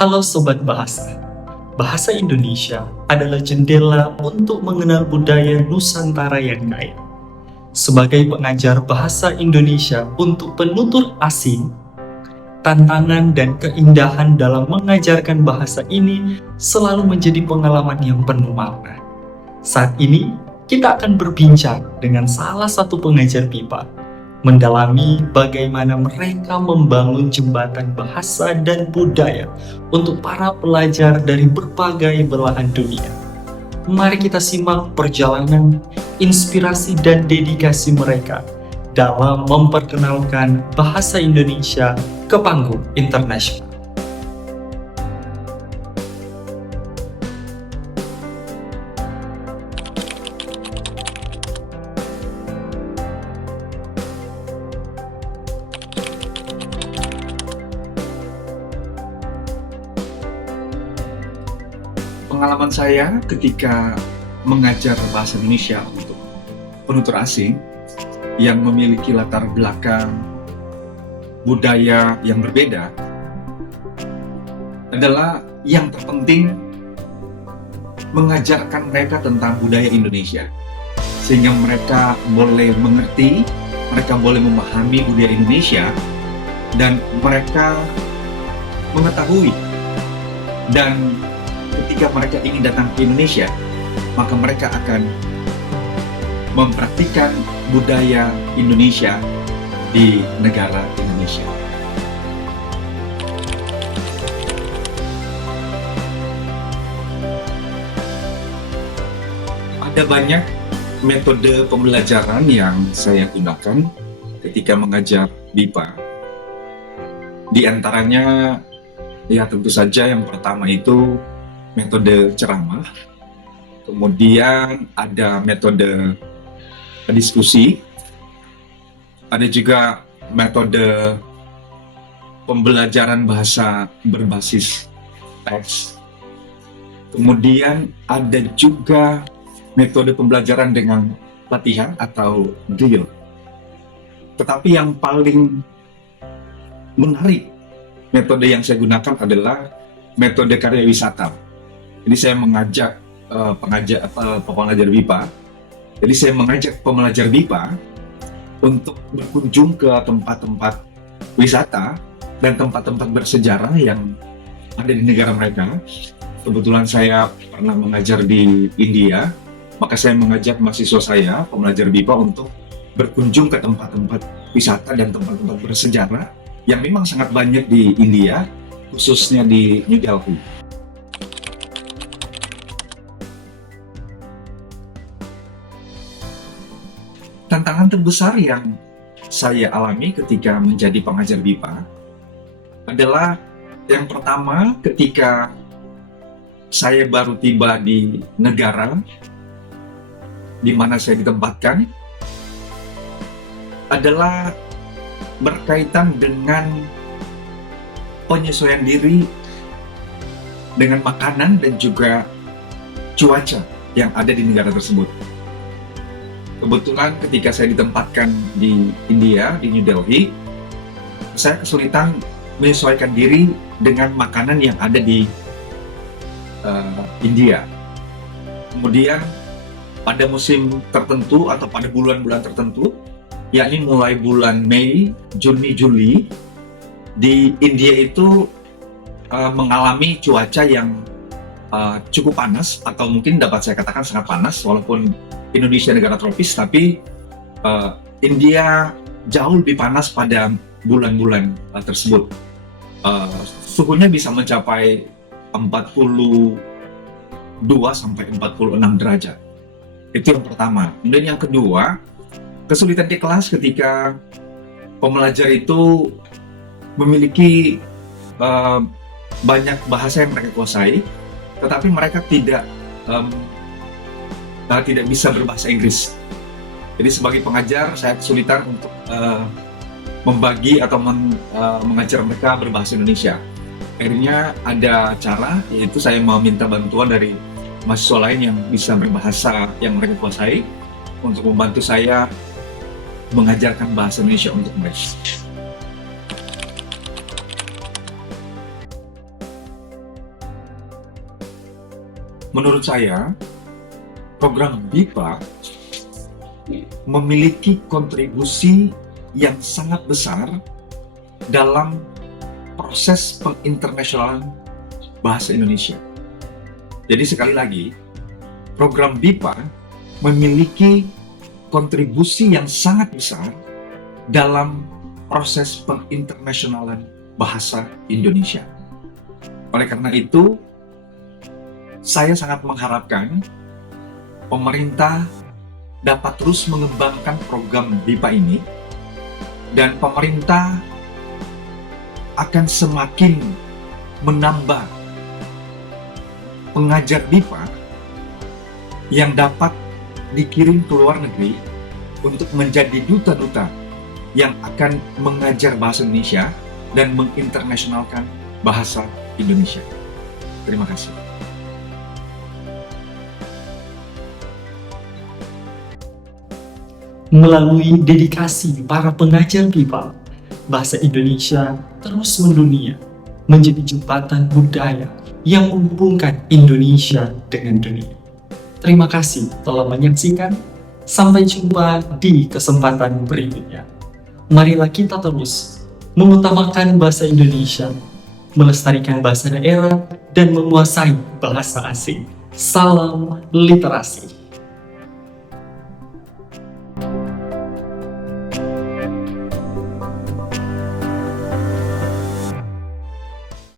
Halo Sobat Bahasa. Bahasa Indonesia adalah jendela untuk mengenal budaya Nusantara yang kaya. Sebagai pengajar bahasa Indonesia untuk penutur asing, tantangan dan keindahan dalam mengajarkan bahasa ini selalu menjadi pengalaman yang penuh makna. Saat ini, kita akan berbincang dengan salah satu pengajar BIPA, mendalami bagaimana mereka membangun jembatan bahasa dan budaya untuk para pelajar dari berbagai belahan dunia. Mari kita simak perjalanan, inspirasi, dan dedikasi mereka dalam memperkenalkan bahasa Indonesia ke panggung internasional. Pengalaman saya ketika mengajar bahasa Indonesia untuk penutur asing yang memiliki latar belakang budaya yang berbeda adalah yang terpenting mengajarkan mereka tentang budaya Indonesia sehingga mereka boleh mengerti, mereka boleh memahami budaya Indonesia dan mereka mengetahui dan ketika mereka ingin datang ke Indonesia, maka mereka akan mempraktikkan budaya Indonesia di negara Indonesia. Ada banyak metode pembelajaran yang saya gunakan ketika mengajar BIPA. Di antaranya, ya tentu saja yang pertama itu metode ceramah, kemudian ada metode diskusi, ada juga metode pembelajaran bahasa berbasis teks, kemudian ada juga metode pembelajaran dengan latihan atau drill. Tetapi yang paling menarik metode yang saya gunakan adalah metode karya wisata. Jadi saya mengajak pembelajar BIPA. Jadi saya mengajak pembelajar BIPA untuk berkunjung ke tempat-tempat wisata dan tempat-tempat bersejarah yang ada di negara mereka. Kebetulan saya pernah mengajar di India, maka saya mengajak mahasiswa saya, pembelajar BIPA, untuk berkunjung ke tempat-tempat wisata dan tempat-tempat bersejarah yang memang sangat banyak di India, khususnya di New Delhi. Tantangan terbesar yang saya alami ketika menjadi pengajar BIPA adalah yang pertama, ketika saya baru tiba di negara di mana saya ditempatkan, adalah berkaitan dengan penyesuaian diri dengan makanan dan juga cuaca yang ada di negara tersebut. Kebetulan ketika saya ditempatkan di India, di New Delhi, saya kesulitan menyesuaikan diri dengan makanan yang ada di India. Kemudian pada musim tertentu atau pada bulan-bulan tertentu, yakni mulai bulan Mei, Juni, Juli, di India itu mengalami cuaca yang cukup panas, atau mungkin dapat saya katakan sangat panas. Walaupun Indonesia negara tropis, tapi India jauh lebih panas pada bulan-bulan tersebut. Suhunya bisa mencapai 42 sampai 46 derajat. Itu yang pertama. Kemudian yang kedua, kesulitan di kelas ketika pembelajar itu memiliki banyak bahasa yang mereka kuasai, tetapi mereka tidak bisa berbahasa Inggris. Jadi sebagai pengajar, saya kesulitan untuk membagi atau mengajar mereka berbahasa Indonesia. Akhirnya ada cara, yaitu saya meminta bantuan dari mahasiswa lain yang bisa berbahasa yang mereka kuasai untuk membantu saya mengajarkan bahasa Indonesia untuk mereka. Menurut saya, program BIPA memiliki kontribusi yang sangat besar dalam proses penginternasionalan bahasa Indonesia. Jadi sekali lagi, program BIPA memiliki kontribusi yang sangat besar dalam proses penginternasionalan bahasa Indonesia. Oleh karena itu, saya sangat mengharapkan pemerintah dapat terus mengembangkan program BIPA ini, dan pemerintah akan semakin menambah pengajar BIPA yang dapat dikirim ke luar negeri untuk menjadi duta-duta yang akan mengajar bahasa Indonesia dan menginternasionalkan bahasa Indonesia. Terima kasih. Melalui dedikasi para pengajar BIPA, bahasa Indonesia terus mendunia, menjadi jembatan budaya yang menghubungkan Indonesia dengan dunia. Terima kasih telah menyaksikan. Sampai jumpa di kesempatan berikutnya. Marilah kita terus mengutamakan bahasa Indonesia, melestarikan bahasa daerah, dan menguasai bahasa asing. Salam literasi.